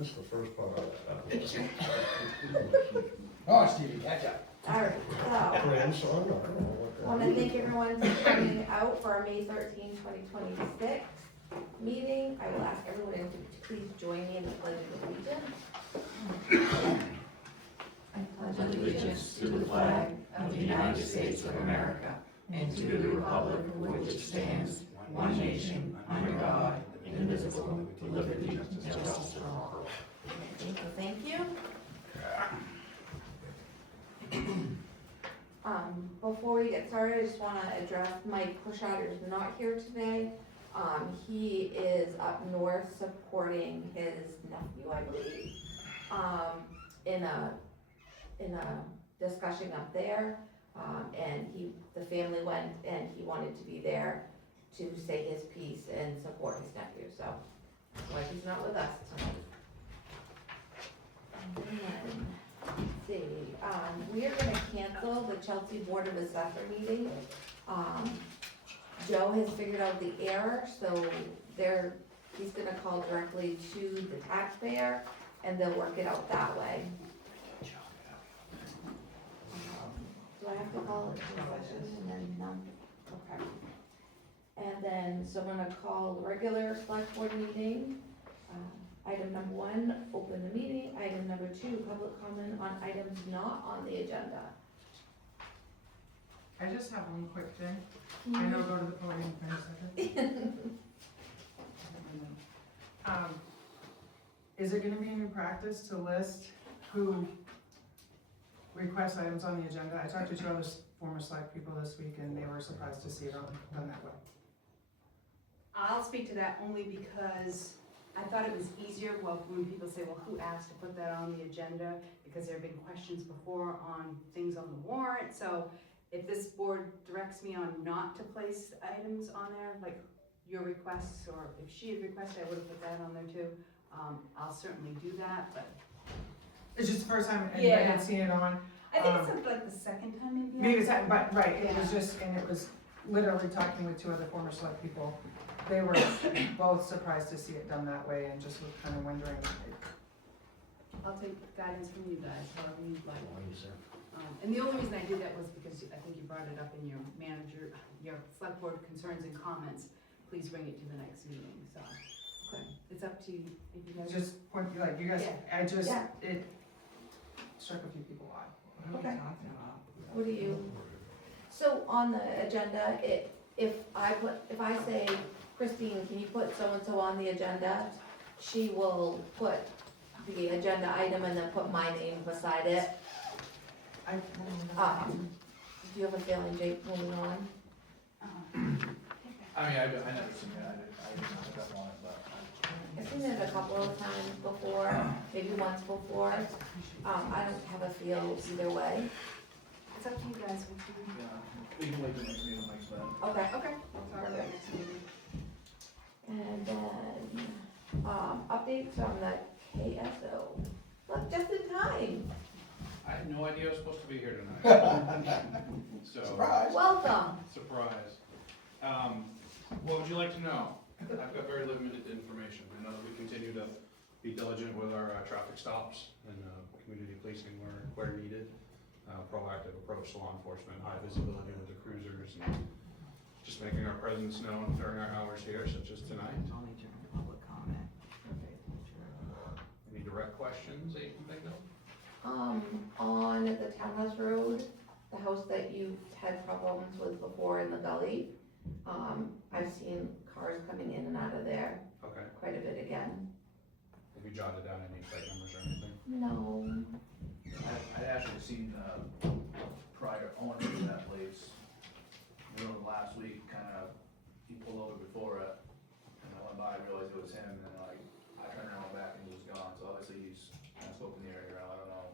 missed the first part of that. Oh, Stevie, catch up. Alright, so, Grandson, I don't know what that wanna thank everyone for coming out for our May 13, 2026 meeting. I will ask everyone to please join me in the pledge of allegiance. I pledge allegiance to the flag of the United States of America and to the republic for which it stands, one nation, under God, indivisible, with liberty and justice for all. Thank you. Before we get started, I just wanna address Mike Cushatter is not here today. He is up north supporting his nephew, I believe, in a discussion up there. And the family went and he wanted to be there to say his piece and support his nephew, so that's why he's not with us tonight. And then, let's see, we are gonna cancel the Chelsea Board of Assessor meeting. Joe has figured out the error, so he's gonna call directly to the taxpayer and they'll work it out that way. Do I have to call it to a session and then, no? Okay. And then, so I'm gonna call the regular select board meeting. Item number 1, open the meeting. Item number 2, public comment on items not on the agenda. I just have one quick thing. I know, go to the podium for a second. Is it gonna be new practice to list who requests items on the agenda? I talked to 2 other former select people this week and they were surprised to see it done that way. I'll speak to that only because I thought it was easier, well, when people say, well, who asked to put that on the agenda? Because there have been questions before on things on the warrant, so if this board directs me on not to place items on there, like your requests, or if she had requested, I would have put that on there too. I'll certainly do that, but. It's just the first time anybody Yeah. had seen it on. I think it's like the second time maybe. Maybe it's, but, right, it was Yeah. just, and it was literally talking with 2 other former select people. They were both surprised to see it done that way and just were kind of wondering. I'll take guidance from you guys, however you'd like. And the only reason I did that was because I think you brought it up in your select board concerns and comments. Please bring it to the next meeting, so. Okay. It's up to you, if you guys. Just point, like, you guys, Yeah. it struck a few people odd. Okay. What do you? So on the agenda, if I say, Christine, can you put so-and-so on the agenda? She will put the agenda item and then put my name beside it. Do you have a feeling, Jake, moving on? I mean, I never seen it, I just picked up on it, but. I've seen it a couple of times before, maybe once before. I don't have a feel either way. It's up to you guys. Yeah, we can wait till next meeting, Mike's bad. Okay. Okay, I'll talk about it next meeting. And then, updates on the KSO. Look, just in time. I had no idea I was supposed to be here tonight. So, Surprise. Welcome. surprise. What would you like to know? I've got very limited information. I know that we continue to be diligent with our traffic stops and community policing where needed. Proactive approach to law enforcement, high visibility with the cruisers, and just making our presence known during our hours here, such as tonight. Only during public comment. Any direct questions that you can think of? On the Townhouse Road, the house that you've had problems with before in the gully, I've seen cars coming in and out of there Okay. quite a bit again. Have you jotted down any plate numbers or anything? No. I'd actually seen prior owner of that place, middle of last week, he pulled over before it, and I went by, I realized it was him, and then I turned around back and he was gone, so obviously he's kind of scoping the area around, I don't know.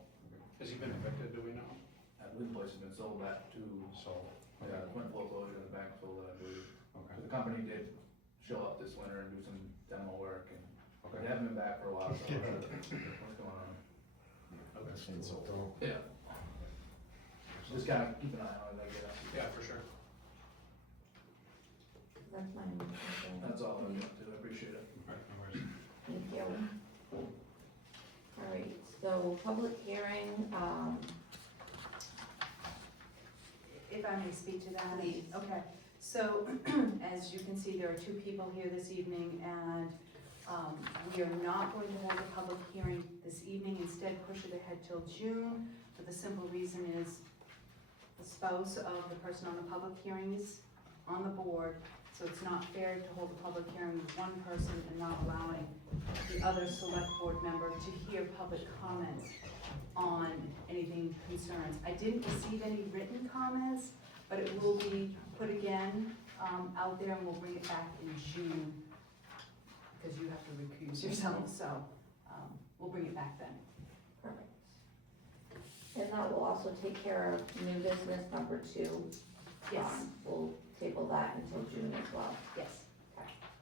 Has he been evicted, do we know? That Lynn place has been sold back to, So, yeah, the twin foreclosure, the bank sold it, I believe. okay. The company did show up this winter and do some demo work, and Okay. they haven't been back for a while, so I'm not sure what's going on. Okay. Yeah. Just kind of keep an eye on it, I guess. Yeah, for sure. That's my only concern. That's all I'm up to, I appreciate it. All right, no worries. Thank you. so public hearing, If I may speak to that? Please. Okay, so as you can see, there are two people here this evening, and we are not going to hold a public hearing this evening, instead push it ahead till June, for the simple reason is the spouse of the person on the public hearing is on the board, so it's not fair to hold a public hearing with one person and not allowing the other select board member to hear public comments on anything concerns. I didn't receive any written comments, but it will be put again out there, and we'll bring it back in June, because you have to recuse yourself, so we'll bring it back then. perfect. And that will also take care of new business number 2. Yes, We'll table that until June as well. yes.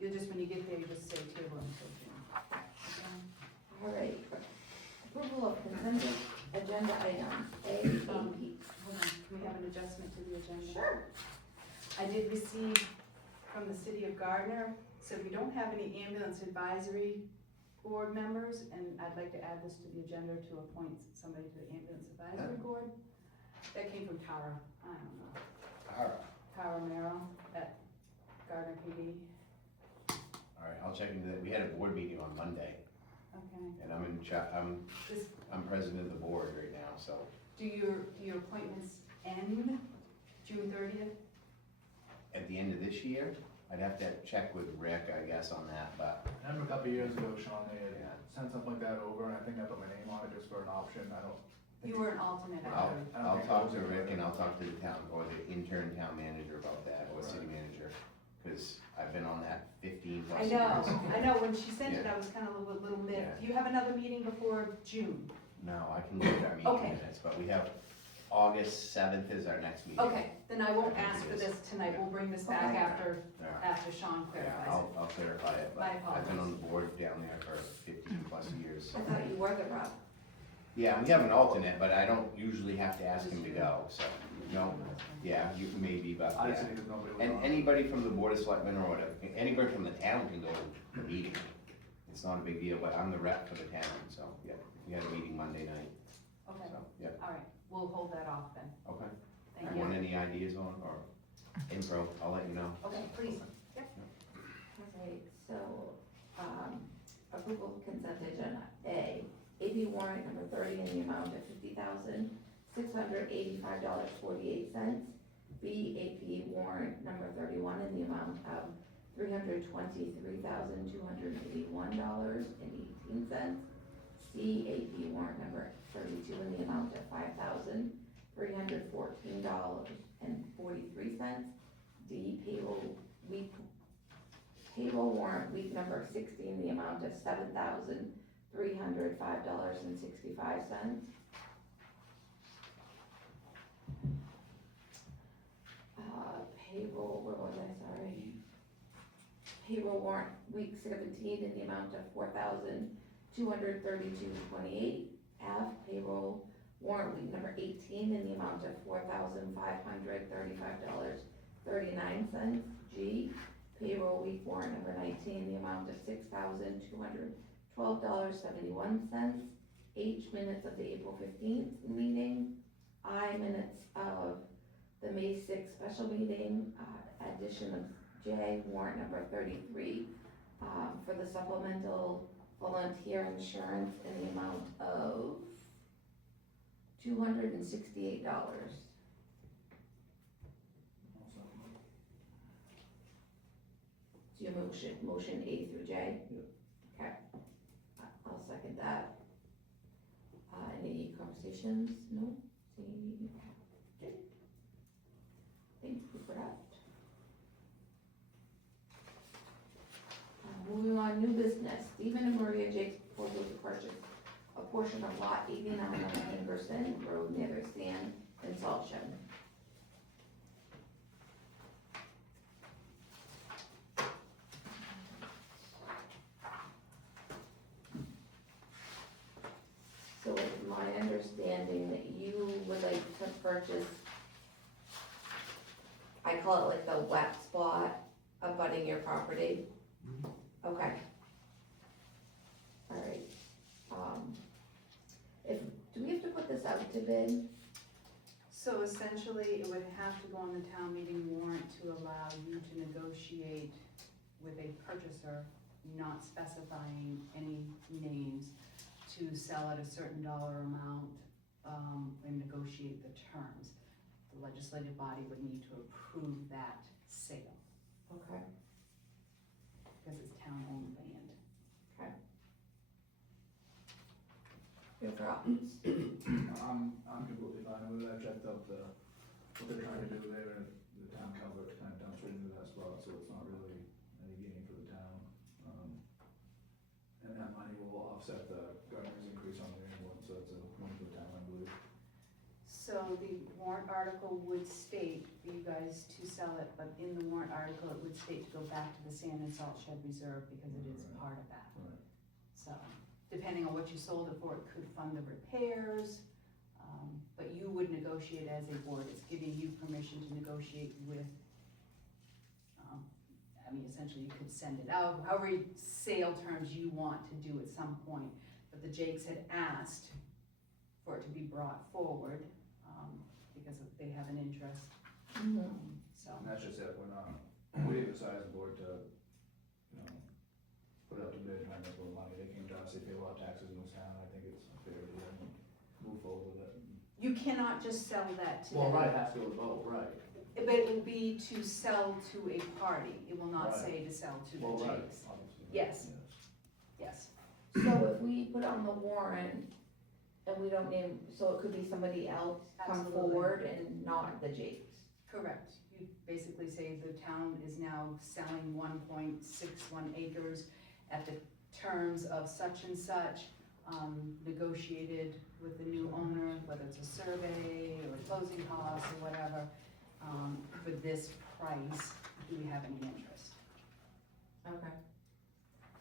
You'll just, when you get there, you just say table until June. All right, approval of consent agenda items, A and B. Hold on, can we have an adjustment to the agenda? Sure. I did receive from the city of Gardner, so we don't have any ambulance advisory board members, and I'd like to add this to the agenda to appoint somebody to the ambulance advisory board. That came from Tara, I don't know, Tara Merrill at Gardner PD. All right, I'll check into that. We had a board meeting on Monday, Okay. and I'm president of the board right now, so. Do your appointments end June 30th? At the end of this year, I'd have to check with Rick, I guess, on that, but I remember a couple of years ago, Sean, they had sent something like that over, and I think I put my name on it just for an option, I don't. think You were an alternate, I'll, actually. I'll talk to Rick and I'll talk to the town, or the intern town manager about that, or city manager, because I've been on that 15 plus years. I know, when she sent it, I was kind of a little miffed. Yeah. Do you have another meeting before June? No, I can look at our Okay. meeting minutes, but we have August 7th is our next meeting. Okay, then I won't ask for this tonight, we'll bring this back Okay. after Yeah. Sean Yeah, clarifies I'll clarify it, but My I've been apologies. on the board down there for 15 plus years. I thought you were the rep. Yeah, we have an alternate, but I don't usually have to ask him to go, so, no, yeah, you maybe, but, I just yeah. think because nobody was And on. anybody from the board of selectmen or whatever, anybody from the town can go to the meeting. It's not a big deal, but I'm the rep for the town, so, yeah, we had a meeting Monday night, Okay, so, yeah, all right, we'll hold that off then, okay. thank I you. want any ideas on, or info, I'll let you know. Okay, please. Okay, so, approval of consent agenda, A, AP warrant number 30 in the amount of $50,685.48. B, AP warrant number 31 in the amount of $323,281.18. C, AP warrant number 32 in the amount of $5,314.43. D, payroll warrant week number 16 in the amount of $7,305.65. Payroll, where was I, sorry? Payroll warrant week 17 in the amount of $4,232.28. F, payroll warrant week number 18 in the amount of $4,535.39. G, payroll week warrant number 19, the amount of $6,212.71. H, minutes of the April 15th meeting. I, minutes of the May 6th special meeting. Addition of J, warrant number 33, for the supplemental volunteer insurance in the amount of $268. Do you motion A through J? Yep. Okay. I'll second that. Any conversations? No? See? Okay. Thank you for that. Moving on, new business. Stephen and Maria Jake's proposal to purchase a portion of lot 89 on Anderson Road near their sand and salt shed. So it's my understanding that you would like to purchase, I call it like the wet spot abutting your property? Okay. Alright, to bid? So essentially, it would have to go on the town meeting warrant to allow you to negotiate with a purchaser, not specifying any names, to sell at a certain dollar amount, and negotiate the terms. The legislative body would need to approve that sale, Okay. because it's town-owned land. Your thoughts? I'm completely fine with it. I checked out what they're trying to do there, and the town culvert kind of dumps right into that spot, so it's not really any gain for the town. And that money will offset the governor's increase on the ambulance, so it's a win for the town, I believe. So the warrant article would state for you guys to sell it, but in the warrant article, it would state to go back to the sand and salt shed reserve, because it is Right. part of that. Right. So, depending on what you sold it for, it could fund the repairs, but you would negotiate as a board. It's giving you permission to negotiate with, I mean, essentially you could send it out, however sale terms you want to do at some point. But the Jakes had asked for it to be brought forward, because they have an interest, so. And that's just it, we didn't decide as a board to, put it up to bid, and make a little money. They came to us, they pay a lot of taxes in this town, I think it's fair to move forward with it. You cannot just sell that to Well, them. right, has to go to vote, right. But it will be to sell to a party, it will not Right. say to sell to the Well, right, Jakes. obviously. Yes. Yes, So if we put on the warrant and we don't name, so it could be somebody else come Absolutely. forward and not the Jakes? correct. You basically say the town is now selling 1.61 acres at the terms of such and such, negotiated with the new owner, whether it's a survey or closing costs or whatever, for this price, do we have any interest? Okay.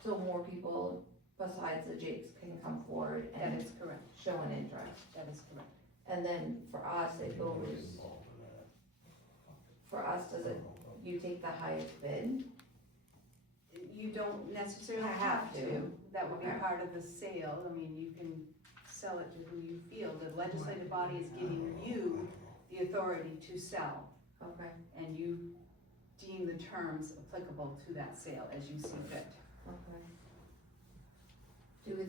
So more people besides the Jakes can come forward That and is correct, show an interest. that is correct. And then for us, it goes, for us, does it, you take the highest bid? You don't necessarily Have have to. to, that would be Okay. part of the sale, I mean, you can sell it to who you feel, the legislative body is giving you the authority to sell, Okay, and you deem the terms applicable to that sale as you see fit. okay. Do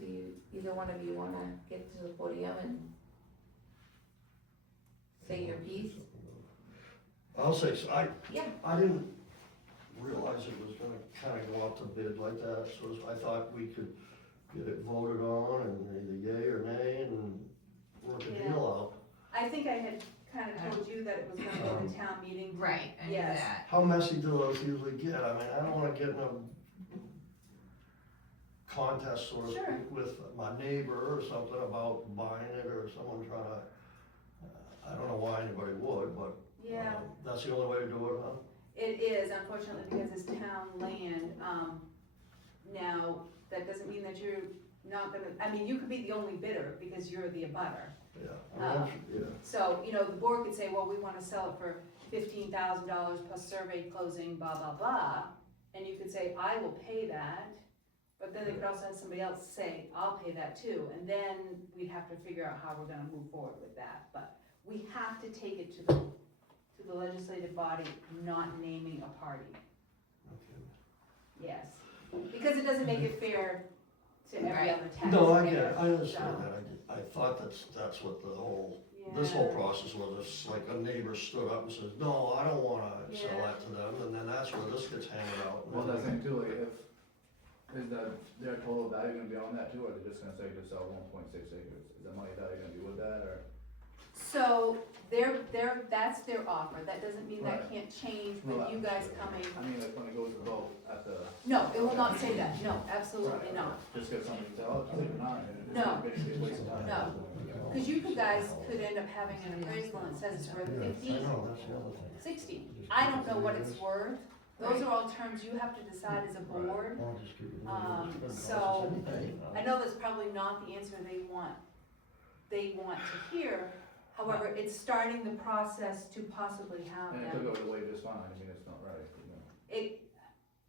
either one of you wanna get to the podium and say your piece? I'll say, so. Yeah. I didn't realize it was gonna kinda go out to bid like that, so I thought we could get it voted on and either yay or nay and work a Yeah. deal out. I think I had kinda told you that it was gonna go to town meeting. Right, I knew Yes. that. How messy do those usually get? I mean, I don't wanna get in a contest, so to Sure. speak, with my neighbor or something about buying it or someone trying to, I don't know why anybody would, but Yeah. that's the only way to do it, huh? It is, unfortunately, because it's town land, now, that doesn't mean that you're not gonna, I mean, you could be the only bidder, because you're the abutter. Yeah, I mean, that's- yeah. So, the board could say, well, we wanna sell it for $15,000 plus survey closing, blah, blah, blah, and you could say, I will pay that, but then they could also have somebody else say, I'll pay that too, and then we'd have to figure out how we're gonna move forward with that, but we have to take it to the legislative body, not naming a party. Okay. Yes, because it doesn't make it fair to every Right. other taxpayer. No, I get it, I understand So, that, I thought that's what the whole, this whole yeah. process was, it's like a neighbor stood up and says, no, I don't wanna sell Yeah. that to them, and then that's where this gets handed out. Well, that's the thing too, like, is their total value gonna be on that too, or are they just gonna say to sell 1.6 acres? Is the money value gonna be with that, or? So, that's their offer, that doesn't mean that Right. can't change Well, with you guys coming. I mean, like when it goes to vote at the. No, it will not say that, no, absolutely Right. not. Just get somebody to tell, I'll leave it on, and it's No. basically a waste of time. No. Cause you guys could end up having an appraisal and it says it's worth Yeah, I 50, know, that's the other thing. 60. I don't know what it's worth, those are all terms you have to decide as a board. I'll just give you the- So, I know that's probably not the answer they want to hear, however, it's starting the process to possibly have And it could them. go the way just fine, I mean, it's not right, It,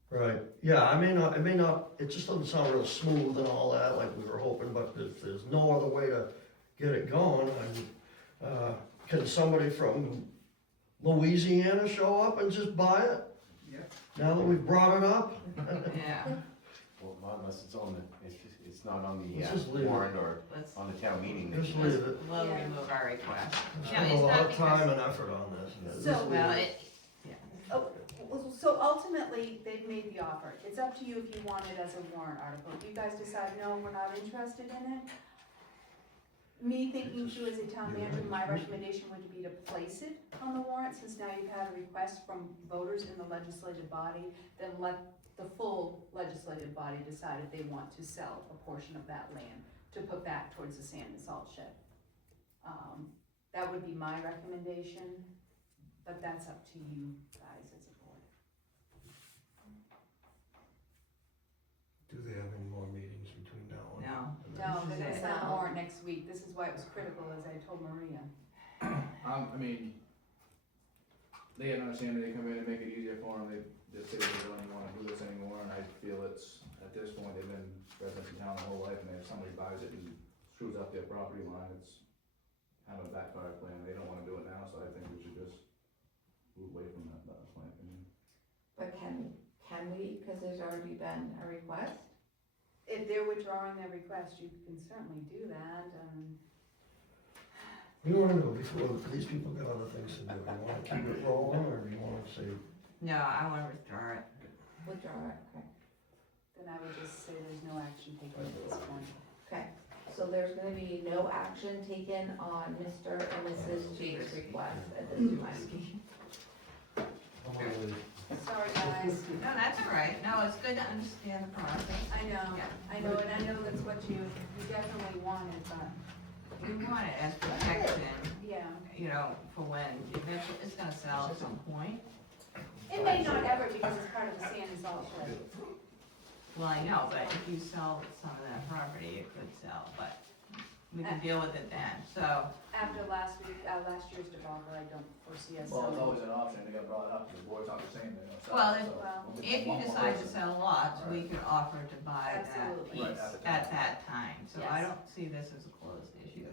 Right, yeah, it may not, it just doesn't sound real smooth and all that, like we were hoping, but if there's no other way to get it going, Can somebody from Louisiana show up and just buy it? Yeah. Now that we've brought it up? Yeah, Well, not unless it's on the, it's not on the Let's just leave it. warrant or let's, on the town meeting. Just leave it. we'll Yeah. remove our request. We No, spent a it's lot not of time because, and effort on this. Just So- leave well, it. So ultimately, they've made the offer. It's up to you if you want it as a warrant article. If you guys decide, no, we're not interested in it, me thinking through as a town manager, my recommendation would be to place it on the warrant, since now you've had a request from voters in the legislative body, then let the full legislative body decide if they want to sell a portion of that land to put back towards the sand and salt shed. That would be my recommendation, but that's up to you guys as a board. Do they have any more meetings between now and? no, No, they're gonna This is send a it. warrant next week. This is why it was critical, as I told Maria. I mean, they had an understanding, they come in and make it easier for them, they say they don't even wanna do this anymore, and I feel it's, at this point, they've been residents in town their whole life, and if somebody buys it and screws up their property line, it's kind of a backfire plan, they don't wanna do it now, so I think we should just move away from that, that's my opinion. But can we, cause there's already been a request? If they're withdrawing their request, you can certainly do that, You don't wanna go before, these people got other things to do. You wanna keep it rolling, or do you wanna say, no, I wanna withdraw it. Withdraw it, okay. then I would just say there's no action taken at this point. Okay, so there's gonna be no action taken on Mr. and Mrs. Jake's request at this time. I'm gonna leave? Sorry, guys. No, that's all right, no, it's good to understand the process. I know, Yeah. and I know that's what you definitely wanted, but, We want it as protection, yeah. you know, for when eventually it's gonna sell at some point. It may not ever, because it's part of the sand and salt shed. Well, I know, but if you sell some of that property, it could sell, but we can deal with it then, so. After last year's debacle, I don't foresee us Well, it's selling. always an option, they got brought up, the board's not the same, they don't sell. Well, it, if- so we'll get If you one more decide to person. sell lots, we could offer to buy that Absolutely. Right, piece at the at time. that time, so I Yes. don't see this as a closed issue.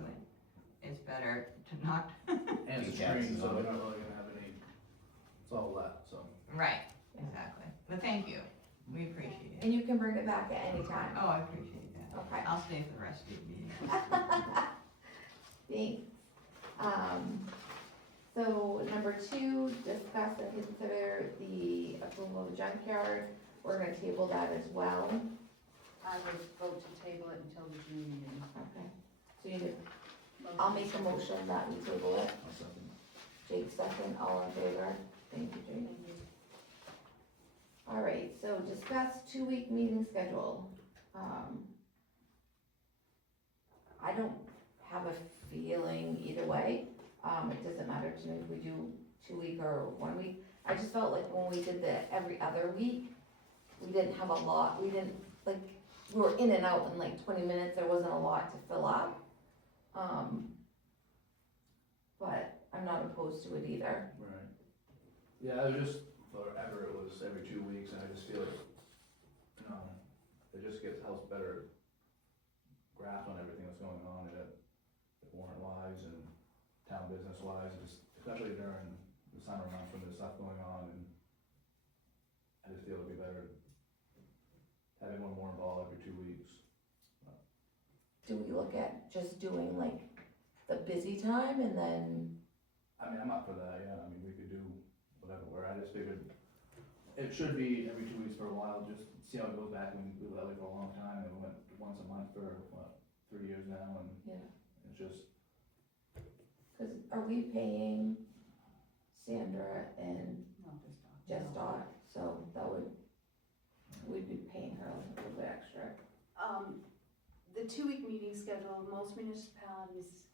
It's better to not, And it's a screen, so we're not really gonna have any, it's all that, so. right, exactly, but thank you, we appreciate it. And you can bring it back at any time. Oh, I appreciate that. Okay, I'll stay for the rest of your meeting. thanks. So number 2, discuss and consider the approval of the junkyard. We're gonna table that as well. I would vote to table it until the June meeting. Okay. So you did, I'll make a motion that we table it. Jake second, all in favor? Thank you, Jake. Thank you. All right, so discuss 2-week meeting schedule. I don't have a feeling either way. It doesn't matter to me if we do 2-week or 1 week. I just felt like when we did the every other week, we didn't have a lot, we didn't, like, we were in and out in like 20 minutes, there wasn't a lot to fill up. But I'm not opposed to it either. Right. Yeah, it was just, forever it was every 2 weeks, and I just feel like, you know, it just helps better grasp on everything that's going on, and warrant wise and town business wise, especially during the summer months when there's stuff going on, and I just feel it'd be better having one more involved every 2 weeks. Do we look at just doing like the busy time and then, I mean, I'm up for that, yeah, I mean, we could do whatever, where I just figured, it should be every 2 weeks for a while, just see how it goes back, we do that for a long time, and we went once a month for, 3 years now, and yeah, it's just, cause are we paying Sandra and No, just not. Just Dot, so that would, we'd be paying her like a little bit extra. The 2-week meeting schedule, most municipalities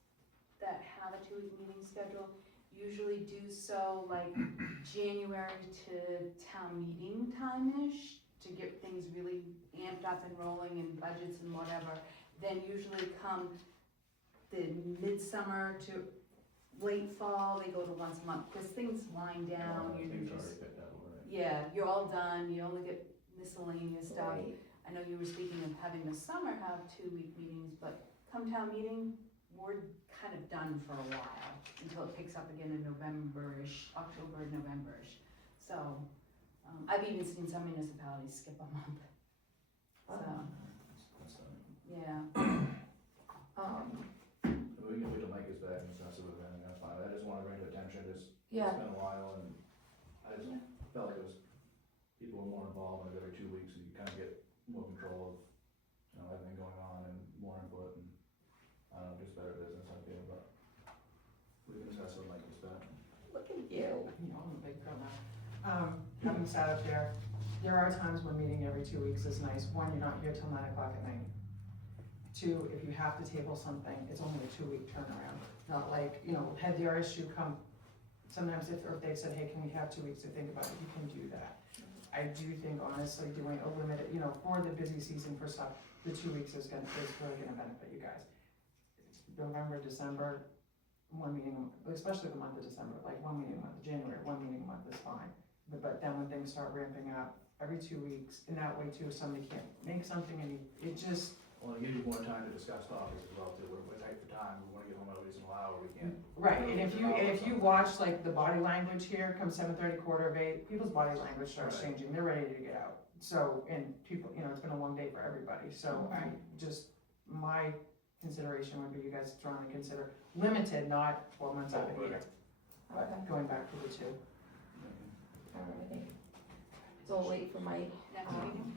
that have a 2-week meeting schedule usually do so like January to town meeting time-ish to get things really amped up and rolling and budgets and whatever. Then usually come the midsummer to late fall, they go to once a month, because things wind down, things you're already just, picked up already. yeah, you're all done, you only get miscellaneous stuff. Right. I know you were speaking of having the summer have 2-week meetings, but come town meeting, we're kind of done for a while, until it picks up again in November-ish, October, November-ish. So, I've even seen some municipalities skip a month. So, That's done. yeah. We can wait till Mike gets back and discuss it with him, that's fine, I just wanna bring to attention, it's Yeah, been a while, and I just felt like it was, people were more involved, like every 2 weeks, and you kinda get more control of, you know, everything going on, and more input, and, just better business, I feel, but we can discuss it with Mike gets back. look at you. I'm a big girl now. Having sat up there are times when meeting every 2 weeks is nice. One, you're not here till 9 o'clock at night. Two, if you have to table something, it's only a 2-week turnaround. Not like, had your issue come, sometimes if they said, hey, can we have 2 weeks to think about it, you can do that. I do think honestly doing a limited, for the busy season for stuff, the 2 weeks is really gonna benefit you guys. November, December, one meeting, especially the month of December, like one meeting a month, January, one meeting a month is fine. But then when things start ramping up, every 2 weeks, and that way too, if somebody can't make something and it just, Well, it gives you more time to discuss topics as well, too, we're tight for time, we wanna get home at a reasonable hour, we can't. right, and if you watch like the body language here, come 7:30, 7:45, people's body language starts Right. changing, they're ready to get out. So, and people, it's been a long day for everybody, so my consideration would be you guys strongly consider limited, not 12 months out of the year, Okay, but going back to the 2. alright. So we'll wait for Mike. Next meeting?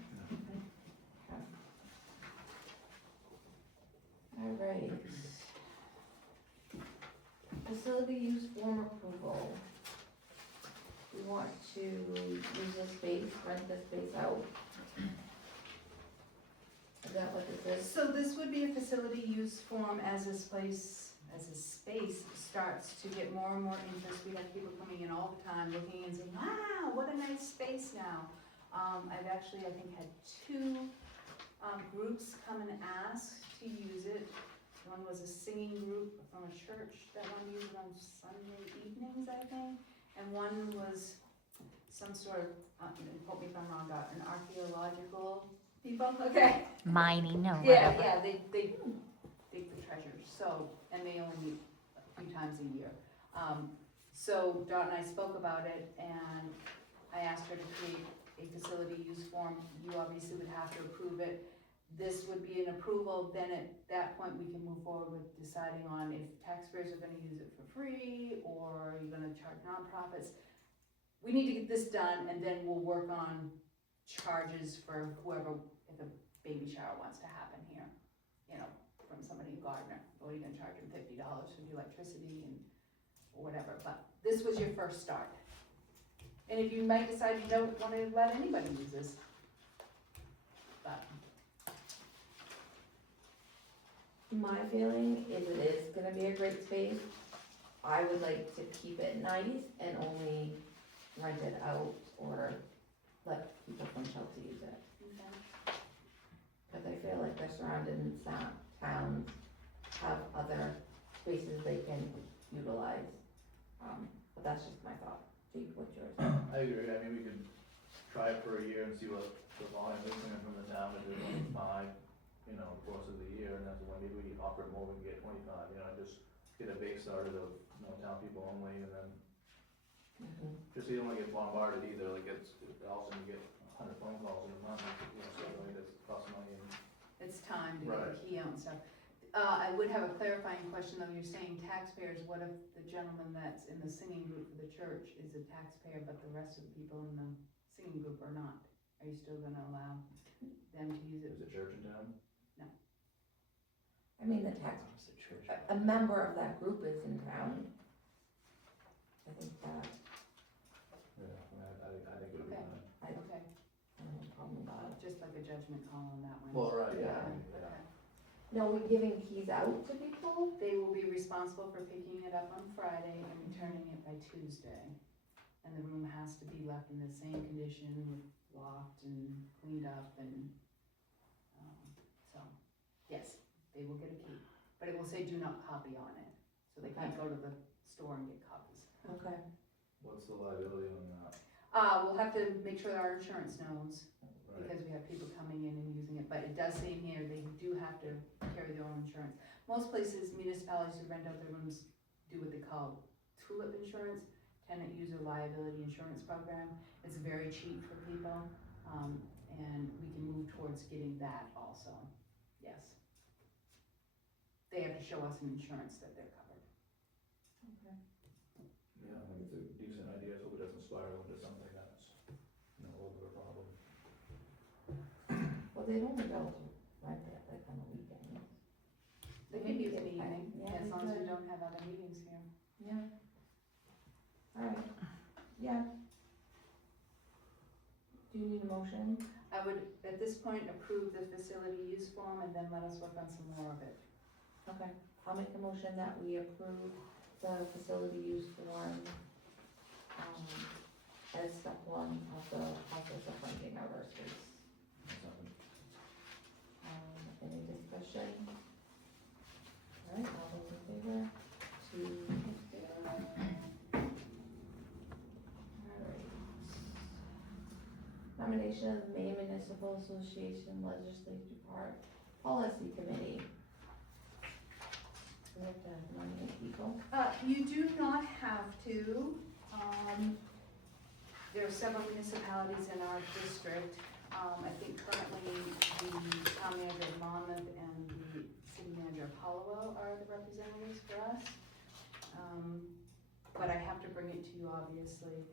Alright. Facility use form approval. We want to use this space, rent this space out. Is that what this is? So this would be a facility use form as this place, as this space starts to get more and more interest. We have people coming in all the time, looking and saying, wow, what a nice space now. I've actually, I think, had 2 groups come and ask to use it. One was a singing group from a church that wanted to use it on Sunday evenings, I think. And one was some sort of, quote me if I'm wrong, an archaeological people, okay? Mining or Yeah, whatever. yeah, they dig the treasures, so, and they only meet a few times a year. So Dot and I spoke about it, and I asked her to create a facility use form. You obviously would have to approve it. This would be an approval, then at that point, we can move forward with deciding on if taxpayers are gonna use it for free, or you're gonna charge nonprofits. We need to get this done, and then we'll work on charges for whoever, if a baby shower wants to happen here, from somebody in Gardner. Well, you're gonna charge them $50 for the electricity and whatever, but this was your first start. And if you might decide you don't wanna let anybody use this, but. My feeling is it is gonna be a great space. I would like to keep it nice and only rent it out or let people from Chelsea use it. Cause I feel like the surrounding towns have other spaces they can utilize. But that's just my thought. Jake, what's yours? I agree, I mean, we could try it for a year and see what the volume is coming from the town, if it's 5, the course of the year, and that's when maybe we offer it more, we can get 25, just get a base started of, town people only, and then, just so you don't wanna get bombarded either, like all of a sudden you get 100 phone calls in a month, so that's costs money and. It's time to get Right. the key out and stuff. I would have a clarifying question though, you're saying taxpayers, what if the gentleman that's in the singing group for the church is a taxpayer, but the rest of the people in the singing group are not? Are you still gonna allow them to use it? Is it church in town? I mean, the a member of that group is in town. I think that, Yeah, I think it would be Okay. fine. Okay, I don't have a problem with that. just like a judgment call on that one. Well, right, Yeah. Okay. No, we're giving keys out to people? They will be responsible for picking it up on Friday and returning it by Tuesday. And the room has to be left in the same condition, with locked and cleaned up and, so, yes, they will get a key. But it will say do not copy on it, so they can't go to the store and get copies. Okay. What's the liability on that? We'll have to make sure that our insurance knows. because we have people coming in and using it, but it does say in here, they do have to carry their own insurance. Most places, municipalities who rent out their rooms do what they call tulip insurance, tenant user liability insurance program. It's very cheap for people, and we can move towards getting that also, yes. They have to show us an insurance that they're covered. Okay. Yeah, I think it's a decent idea, so it doesn't spiral into something that's, a little bit of a problem. Well, they'd only be able to rent it like on the weekend. They can use an Yeah, evening, yeah, as they long as we could. don't have other meetings here. Yeah. Alright, yeah. Do you need a motion? I would, at this point, approve the facility use form and then let us work on some more of it. Okay, I'll make a motion that we approve the facility use form, as step one of the process of renting out our space. Any discussion? Alright, all those in favor? 2-0. Alright. Nomination of the Maine Municipal Association Legislative Part Policy Committee. We have to nominate people. You do not have to, there are several municipalities in our district. I think currently the town manager of Monmouth and the city manager of Hollowell are the representatives for us. But I have to bring it to you, obviously.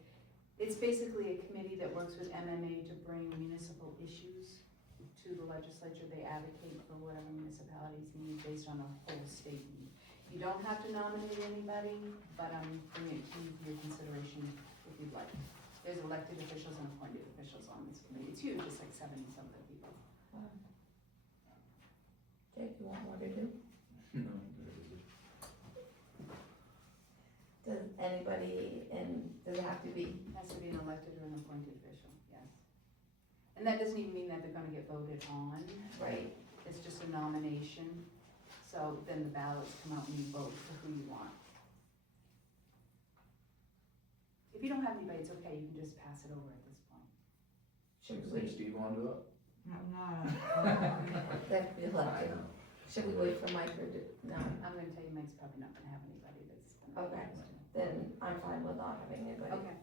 It's basically a committee that works with MMA to bring municipal issues to the legislature. They advocate for whatever municipalities need based on a whole state need. You don't have to nominate anybody, but I'm bringing it to you for your consideration if you'd like. There's elected officials and appointed officials on this committee. It's huge, it's like 70-something people. Jake, you want more to do? No. Does anybody, does it have to be? Has to be an elected or an appointed official, yes. And that doesn't even mean that they're gonna get voted on. Right. It's just a nomination, so then the ballots come out and you vote for who you want. If you don't have anybody, it's okay, you can just pass it over at this point. Should Say we wait? Steve on to it? I'm not. That could be elected. Should we wait for Mike or do, no? I'm gonna tell you Mike's probably not gonna have anybody that's gonna. Okay. Then I'm fine with not having anybody. Okay.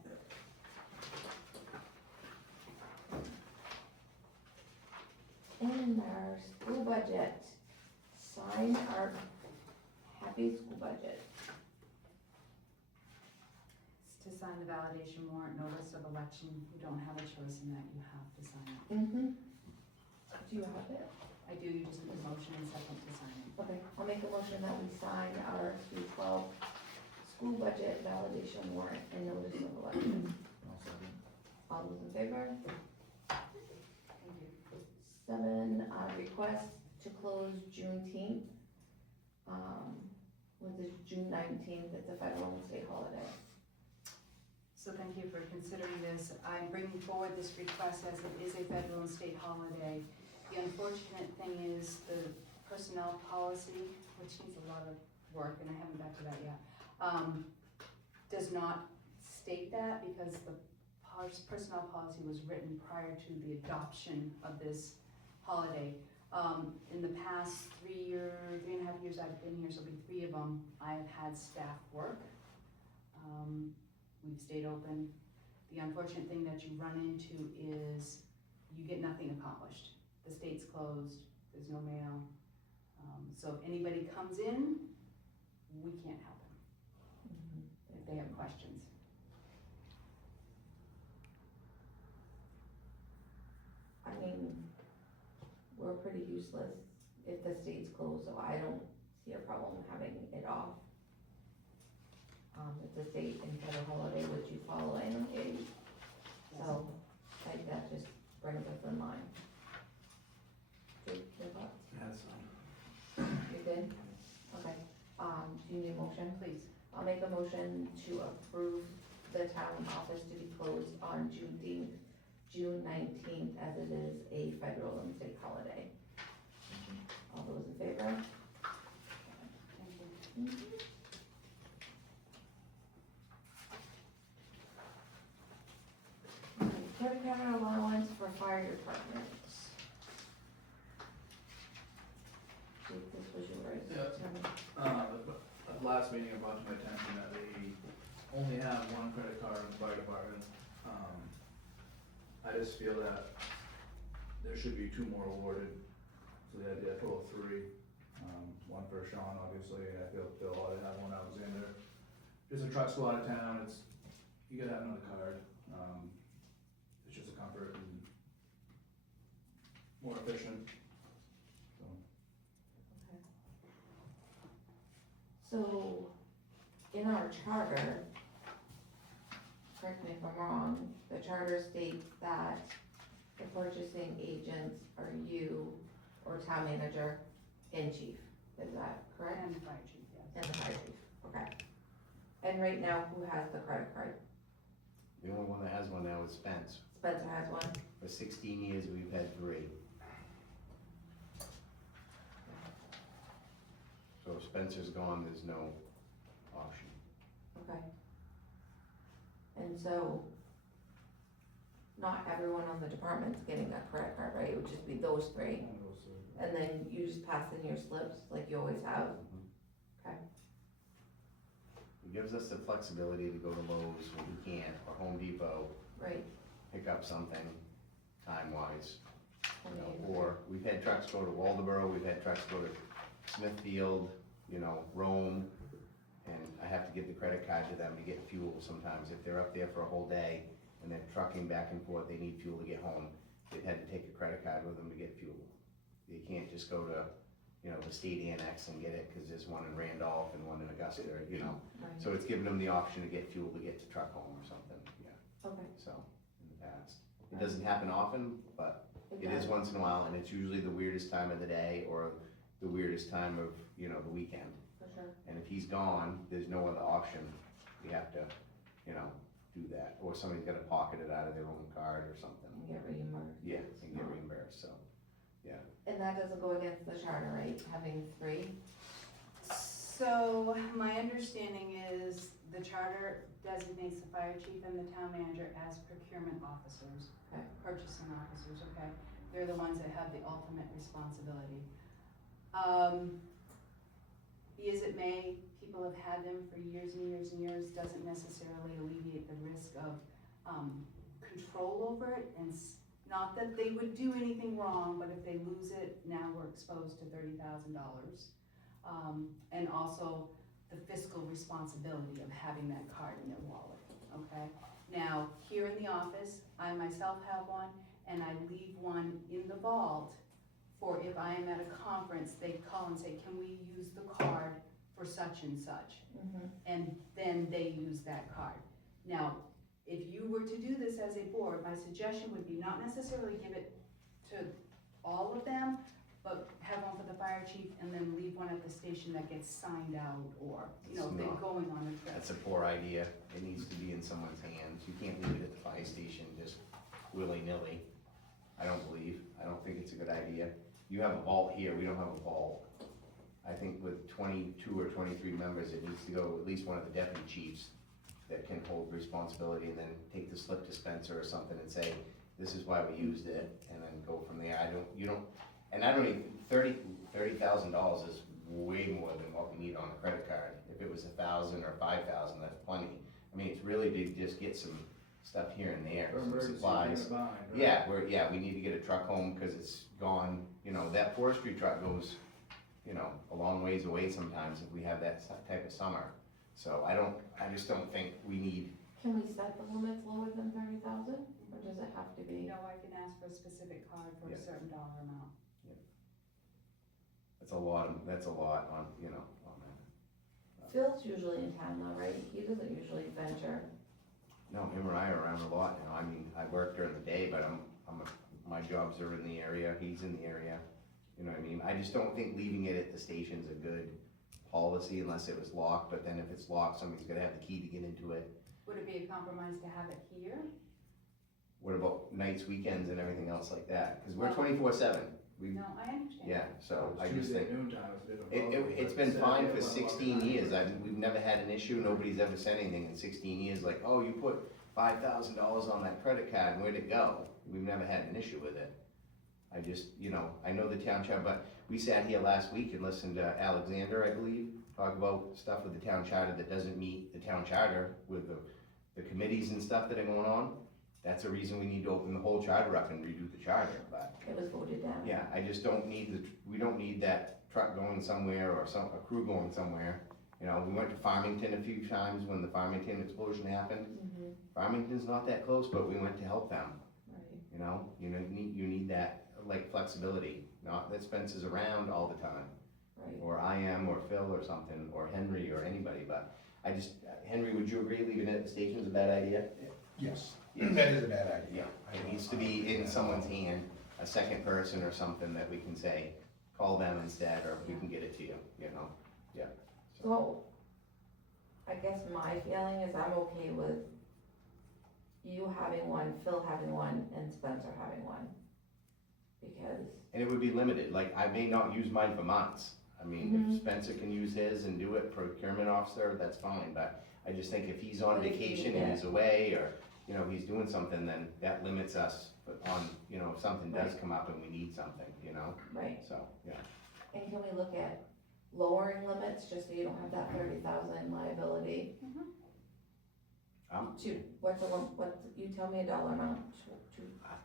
And our school budget, sign our happy school budget. It's to sign the validation warrant notice of election. You don't have a choice in that, you have to sign it. Mm-hmm. Do you have it? I do, you just need a motion and second to sign it. Okay, I'll make a motion that we sign our 312 school budget validation warrant and notice of election. All those in favor? Thank you. 7, request to close Juneteenth, which is June 19th, it's a federal and state holiday. So thank you for considering this. I'm bringing forward this request as it is a federal and state holiday. The unfortunate thing is the personnel policy, which needs a lot of work, and I haven't got to that yet, does not state that because the personnel policy was written prior to the adoption of this holiday. In the past 3.5 years I've been here, so it'll be 3 of them, I've had staff work. We've stayed open. The unfortunate thing that you run into is you get nothing accomplished. The state's closed, there's no mail. So if anybody comes in, we can't help them if they have questions. I mean, we're pretty useless if the state's closed, so I don't see a problem having it off. It's a state and federal holiday which you follow anyway, so I think that just brings us in line. Your thoughts? That's fine. You good? Okay, do you need a motion? Please. I'll make a motion to approve the town office to be closed on June 19th, as it is a federal and state holiday. All those in favor? Thank you. Credit card allowance for fire department. At the last meeting, it brought to my attention that they only have one credit card in the fire department. I just feel that there should be 2 more awarded, so they had a total of 3. One for Sean, obviously, and I feel Bill ought to have one Alexander. Just a truck's go out of town, you gotta have another card. It's just a comfort and more efficient, so. So, in our charter, correct me if I'm wrong, the charter states that the purchasing agents are you or town manager and chief, is that correct? And the fire chief, yes. And the fire chief, okay. And right now, who has the credit card? The only one that has one now is Spence. Spencer has one, For 16 years, we've had 3. So if Spencer's gone, there's no option. okay. And so, not everyone on the department's getting a credit card, right? It would just be those 3. And then you just pass in your slips like you always have? Okay. It gives us the flexibility to go to Lowe's when we can't, or Home Depot, Right. pick up something time-wise. You know, or we've had trucks go to Waldeboro, we've had trucks go to Smithfield, you know, Rome, and I have to give the credit card to them to get fuel sometimes. If they're up there for a whole day and they're trucking back and forth, they need fuel to get home, they've had to take a credit card with them to get fuel. You can't just go to, you know, the state annex and get it, cause there's one in Randolph and one in Augusta, you know. Right. So it's giving them the option to get fuel to get to truck home or something, yeah, Okay. so, in the past. It doesn't happen often, but it is does. once in a while, and it's usually the weirdest time of the day or the weirdest time of, you know, the weekend. For sure. And if he's gone, there's no other option, we have to, you know, do that, or somebody's gotta pocket it out of their own card or something. And get reimbursed. Yeah, and get reimbursed, so, And that doesn't go against the charter, right, having 3? So, my understanding is the charter designates the fire chief and the town manager as procurement officers. Okay. Purchasing officers, okay? They're the ones that have the ultimate responsibility. Be as it may, people have had them for years and years and years, doesn't necessarily alleviate the risk of, control over it, and not that they would do anything wrong, but if they lose it, now we're exposed to $30,000. And also the fiscal responsibility of having that card in their wallet, okay? Now, here in the office, I myself have one, and I leave one in the vault for if I am at a conference, they call and say, can we use the card for such and such? Mm-hmm. And then they use that card. Now, if you were to do this as a board, my suggestion would be not necessarily give it to all of them, but have one for the fire chief and then leave one at the station that gets signed out, or, you know, if they're It's not. going on a trip. that's a poor idea, it needs to be in someone's hands, you can't leave it at the fire station just willy-nilly. I don't think it's a good idea. You have a vault here, we don't have a vault. I think with 22 or 23 members, it needs to go at least one of the deputy chiefs that can hold responsibility, and then take the slip to Spencer or something and say, this is why we used it, and then go from there. I don't even, $30,000 is way more than what we need on a credit card. If it was 1,000 or 5,000, that's plenty. I mean, it's really to just get some stuff here and there, For some emergency, supplies. you're behind, right? Yeah, we need to get a truck home, cause it's gone, you know, that forestry truck goes, you know, a long ways away sometimes if we have that type of summer. So I just don't think we need, Can we set the limits lower than 30,000, or does it have to be? No, I can ask for a specific card for Yeah. a certain dollar amount. that's a lot on, you know, on that. Phil's usually in town though, right? He doesn't usually venture. No, him and I are around a lot now. I mean, I work during the day, but my jobs are in the area, he's in the area. You know what I mean? I just don't think leaving it at the station's a good policy unless it was locked, but then if it's locked, somebody's gonna have the key to get into it. Would it be a compromise to have it here? What about nights, weekends and everything else like that? Cause we're Well- 24/7. We, No, I understand. yeah, so I It's just Tuesday think. at noontime, it's a different problem, It's but been Saturday fine at for 11 o'clock 16 at night. years, we've never had an issue, nobody's ever said anything in 16 years, like, oh, you put $5,000 on that credit card, and where'd it go? We've never had an issue with it. I just, I know the town charter, but we sat here last week and listened to Alexander, I believe, talk about stuff with the town charter that doesn't meet the town charter with the committees and stuff that are going on. That's a reason we need to open the whole charter up and redo the charter, but, It was voted down. yeah, I just don't need we don't need that truck going somewhere or a crew going somewhere. We went to Farmington a few times when the Farmington explosion happened. Mhm. Farmington's not that close, but we went to help them. Right. You need that, like, flexibility, not that Spencer's around all the time, Right. or I am, or Phil or something, or Henry or anybody, but Henry, would you agree leaving it at the station is a bad idea? Yes, that is a bad idea. It needs to be in someone's hand, a second person or something that we can say, call them instead, or we can get it to you, yeah. So, I guess my feeling is I'm okay with you having one, Phil having one, and Spencer having one. Because, And it would be limited, like, I may not use mine for months. I mean, Mhm. if Spencer can use his and do it, procurement officer, that's fine, but I just think if he's on But if he- vacation and he's away, or, he's doing something, then that limits us on, if something does come up and we need something, right, so, yeah. and can we look at lowering limits, just so you don't have that 30,000 liability? You tell me a dollar amount,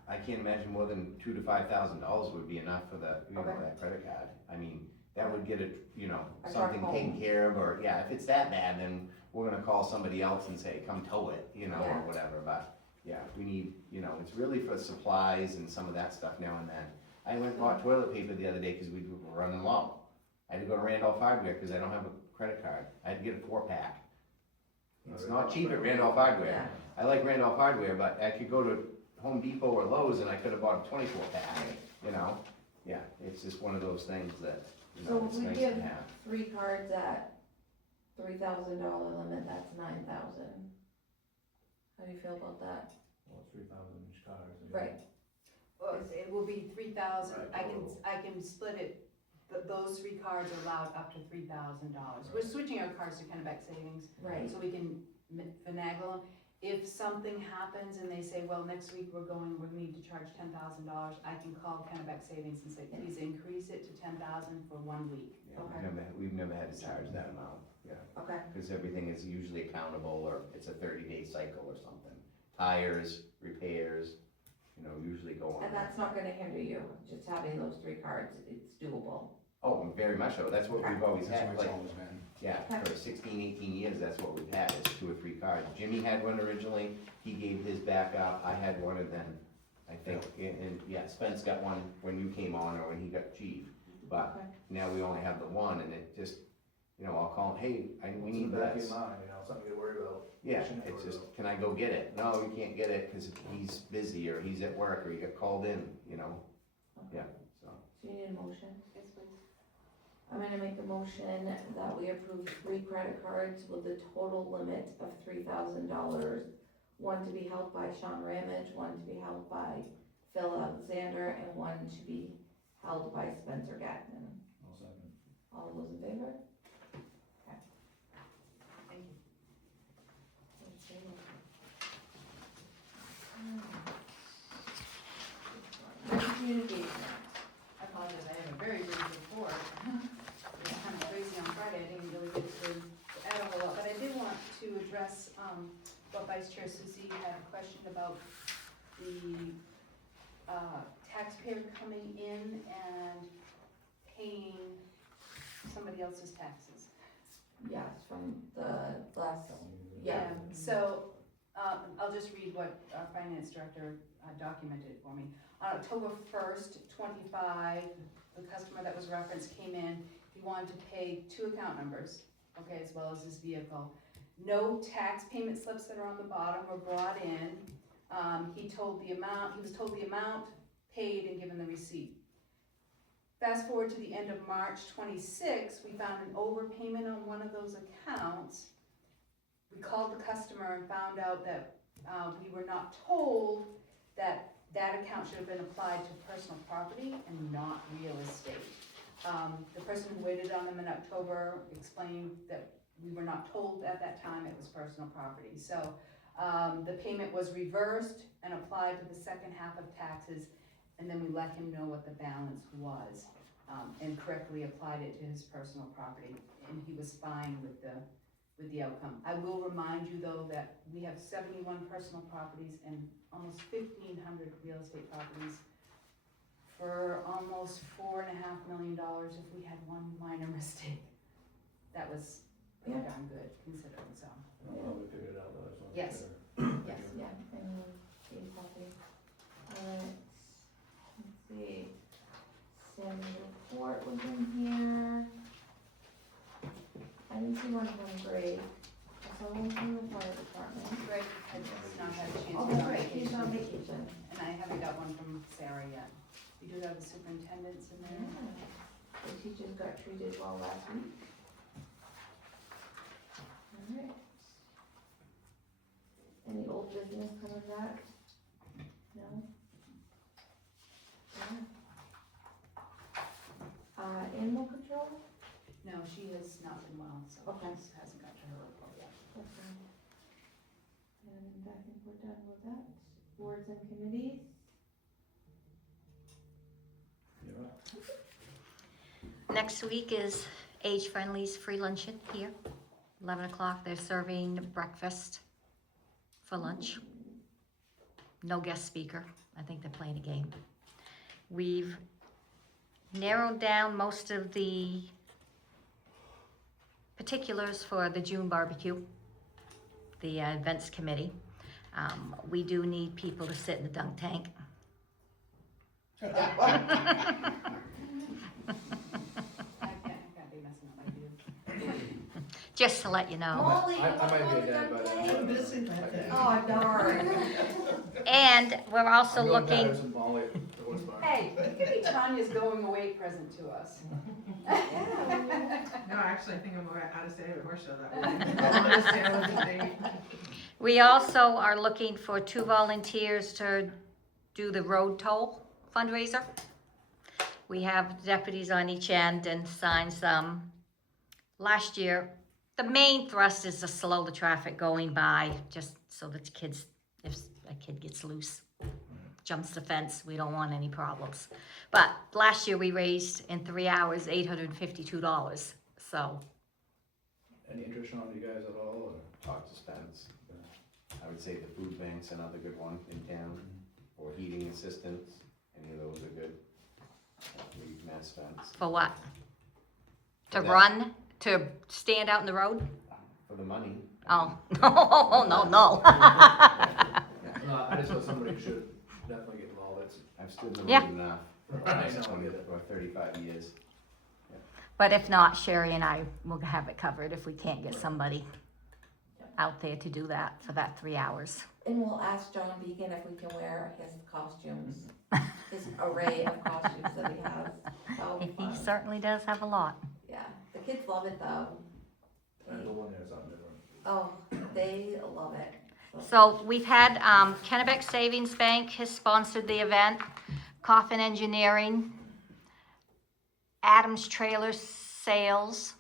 I can't imagine more than $2,000 to $5,000 would be enough for the, Okay. that credit card. I mean, that would get it, A truck something home. taken care of, or, yeah, if it's that bad, then we're gonna call somebody else and say, come tow it, or Yeah. whatever, but, yeah, we need, it's really for supplies and some of that stuff now and then. I went and bought toilet paper the other day, cause we were running low. I had to go to Randolph Hardware, cause I don't have a credit card, I had to get a 4-pack. It's not cheap at Randolph Hardware. yeah, I like Randolph Hardware, but I could go to Home Depot or Lowe's and I could have bought a 24-pack, Yeah, it's just one of those things that, So it's we nice give- to have. 3 cards at $3,000 limit, that's 9,000. How do you feel about that? Well, 3,000 each card. Right, Well, it will be 3,000, Right, total. I can split it, those 3 cards are allowed up to $3,000. We're switching our cards to Kennebec Savings, right, so we can finagle them. If something happens and they say, well, next week we need to charge $10,000, I can call Kennebec Savings and say, please increase it to 10,000 for 1 week. Yeah, Okay. we've never had to charge that amount, yeah, okay, because everything is usually accountable, or it's a 30-day cycle or something. Tires, repairs, usually go on. and that's not gonna hinder you, just having those 3 cards, it's doable. Oh, very much so, that's what we've always That's had, what it's like, always been. yeah, for 16, 18 years, that's what we've had, is 2 or 3 cards. Jimmy had one originally, he gave his back up, I had one, and then, I think, and yeah, Spence got one when you came on, or when he got chief. But Okay. now we only have the one, and it just, I'll call him, hey, we need Back in this. mind, something to get worried about. Yeah, Shouldn't it's worry just, can I go get it? No, you can't get it, cause he's busy, or he's at work, or he got called in, yeah, so. So you need a motion? Yes, please. I'm gonna make a motion that we approve 3 credit cards with a total limit of $3,000. One to be held by Sean Ramage, one to be held by Phil Alexander, and one to be held by Spencer Gagnon. I'll second. All those in favor? Thank you. Communication. I apologize, I have a very brief report. It was kind of crazy on Friday, I didn't really get to add a whole lot, but I did want to address, what Vice Chair Susie had a question about the, taxpayer coming in and paying somebody else's taxes. Yes, from the last, yeah. So, I'll just read what our finance director documented for me. On October 1st, 25, the customer that was referenced came in, he wanted to pay 2 account numbers, okay, as well as his vehicle. No tax payment slips that are on the bottom were brought in. He was told the amount paid and given the receipt. Fast forward to the end of March 26, we found an overpayment on one of those accounts. We called the customer and found out that we were not told that that account should have been applied to personal property and not real estate. The person who waited on them in October explained that we were not told at that time it was personal property. So the payment was reversed and applied to the second half of taxes, and then we let him know what the balance was, and correctly applied it to his personal property, and he was fine with the outcome. I will remind you though that we have 71 personal properties and almost 1,500 real estate properties for almost $4.5 million if we had one minor mistake. That was pretty darn good considering, so. We figured it out though, that's one. Yes. Yes, yeah, and Dave's happy. Alright, let's see. Sam's report was in here. I didn't see one from Greg. I saw one from the fire department. Greg has not had a chance Oh, to that's go on right, he's vacation, on vacation. and I haven't got one from Sarah yet. We do have the superintendents in there. Yeah. The teachers got treated well last week. Alright. Any old business coming back? No? Yeah. Animal control? No, she has not been well, so Okay. she hasn't got to her report yet. Okay. And I think we're done with that. Boards and committees? Next week is Age Friendly's free luncheon here, 11 o'clock. They're serving breakfast for lunch. No guest speaker. I think they're playing a game. We've narrowed down most of the particulars for the June barbecue, the events committee. We do need people to sit in the dunk tank. I can't be messing up my view. Just to let you know. Molly, you I wanna might go be to a the dad, dunk but tank? I'm missing that day. Oh, darn. And we're also I'm going looking, Patterson Molly to Woodstock. Hey, it could be Tanya's going away present to us. No, actually, I think I'm out of state at a horse show that weekend. I'm on a sale with the date. we also are looking for 2 volunteers to do the road toll fundraiser. We have deputies on each end and signs. Last year, the main thrust is to slow the traffic going by, just so that the kids, if a kid gets loose, jumps the fence, we don't want any problems. But last year we raised in 3 hours $852, so. Any interest on you guys at all, or? Talk to Spence. I would say the food bank's another good one in town, or heating assistance, any of those are good. Leave Mass Spence. For what? To For that. run? To stand out in the road? For the money. Oh, no. No, I just thought somebody should definitely get involved, it's. I've stood in the Yeah. road enough for I almost know, I 20 get it. or 35 years. But if not, Sherry and I will have it covered if we can't get somebody out there to do that for that 3 hours. And we'll ask John Beacon if we can wear his costumes, his array of costumes that he has. That'll be He fun. certainly does have a lot. Yeah, the kids love it though. And the one there's something different. Oh, they love it. So we've had Kennebec Savings Bank has sponsored the event, Coffin Engineering, Adams Trailer Sales,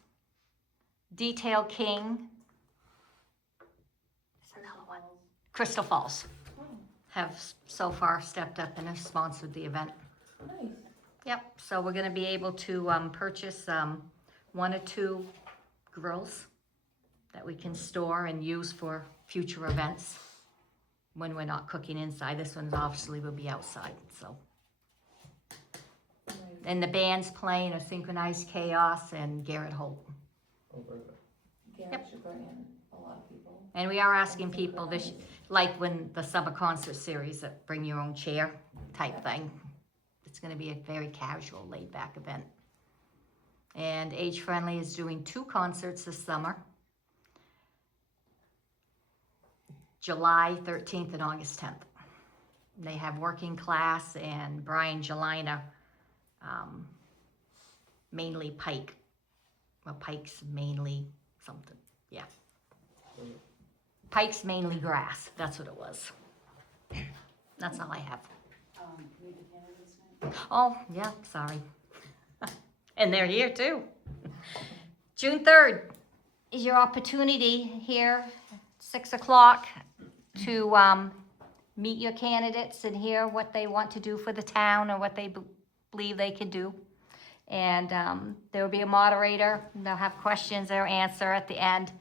Detail King, Crystal Falls have so far stepped up and have sponsored the event. Nice. Yep, so we're gonna be able to purchase 1 or 2 grills that we can store and use for future events when we're not cooking inside. This one obviously will be outside, so. And the band's playing a Synchronized Chaos and Garrett Holt. Oh, perfect. Garrett should bring in a lot of people. And we are asking people this, like when the summer concert series, that bring your own chair type thing. It's gonna be a very casual, laid-back event. And Age Friendly is doing 2 concerts this summer. July 13th and August 10th. They have Working Class and Brian Jelina, mainly Pike. Well, Pike's mainly something, yeah. Pike's mainly grass, that's what it was. That's all I have. Meet the candidates night. Oh, yeah, sorry. And they're here too. June 3rd is your opportunity here, 6 o'clock, to meet your candidates and hear what they want to do for the town or what they believe they can do. And there will be a moderator, and they'll have questions or answer at the end.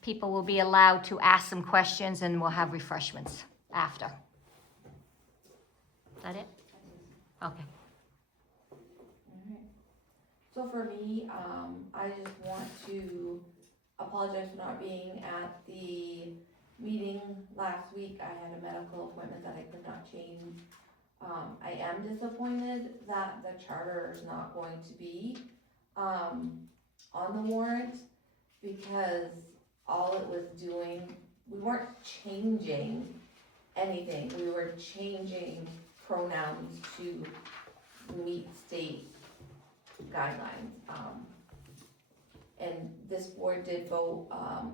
People will be allowed to ask some questions, and we'll have refreshments after. Is that it? Okay. Alright. So for me, I just want to apologize for not being at the meeting last week. I had a medical appointment that I could not change. I am disappointed that the charter is not going to be, on the warrant, because all it was doing, we weren't changing anything, we were changing pronouns to meet state guidelines. And this board did vote, I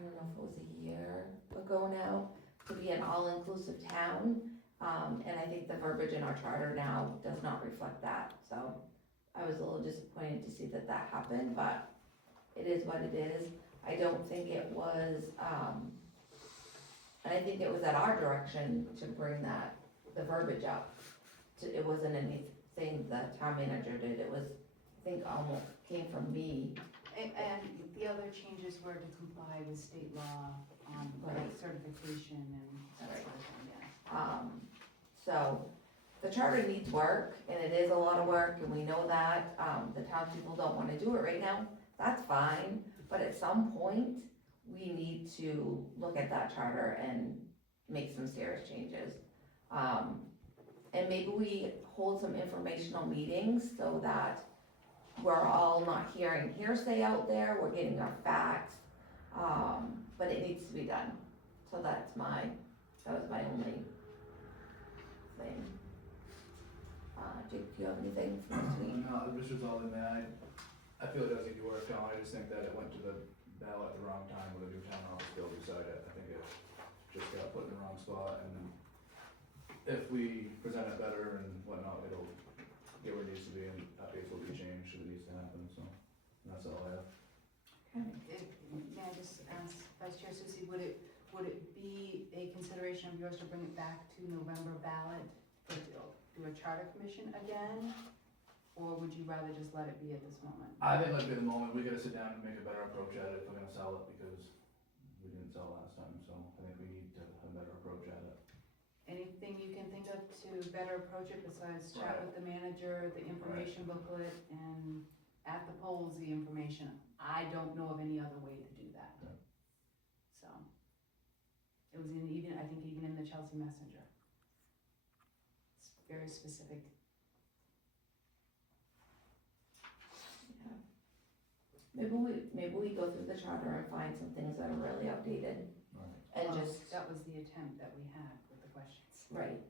don't know if it was a year ago now, to be an all-inclusive town. And I think the verbiage in our charter now does not reflect that, so I was a little disappointed to see that that happened, but it is what it is. I don't think it was, and I think it was at our direction to bring that, the verbiage up. It wasn't anything the town manager did, it was, I think almost came from me. And the other changes were to comply with state law on like Right. certification and that Right. sort of thing, yeah. So, the charter needs work, and it is a lot of work, and we know that, the townspeople don't wanna do it right now, that's fine, but at some point, we need to look at that charter and make some serious changes. And maybe we hold some informational meetings so that we're all not hearing hearsay out there, we're getting our facts, but it needs to be done. So that was my only thing. Jake, do you have anything from this week? No, this was all in there. I feel it does need to work on. I just think that it went to the ballot at the wrong time with a new town office bill beside it. I think it just got put in the wrong spot, and if we present it better and whatnot, it'll get where it needs to be, and updates will be changed should it needs to happen, so that's all I have. May I just ask Vice Chair Susie, would it be a consideration of yours to bring it back to November ballot, or do a charter commission again? Or would you rather just let it be at this moment? I think like at the moment, we gotta sit down and make a better approach at it if we're gonna sell it, because we didn't sell last time, so I think we need to have a better approach at it. Anything you can think of to better approach it besides chat with the manager, the information booklet, and at the polls, the information? I don't know of any other way to do that. Right. So, it was I think even in the Chelsea Messenger. It's very specific. Yeah. Maybe we go through the charter and find some things that are really outdated, and Well, just, that was the attempt that we had with the questions. right,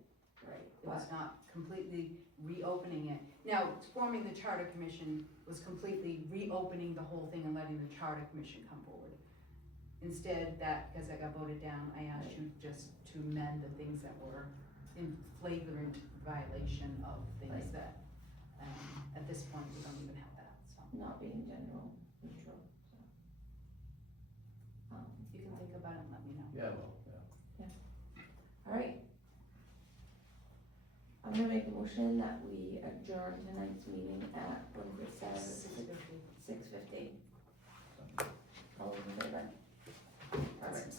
It was not completely reopening it. Now, forming the charter commission was completely reopening the whole thing and letting the charter commission come forward. Instead, because that got voted down, I asked you just to amend the things that were in flagrant violation of things Right. that, at this point, we don't even have that, so. not being general neutral, so. You can think about it and let me know. Yeah, well, yeah. Alright. I'm gonna make a motion that we adjourn tonight's meeting at, what is it, 6:50. All those in favor? Perfect.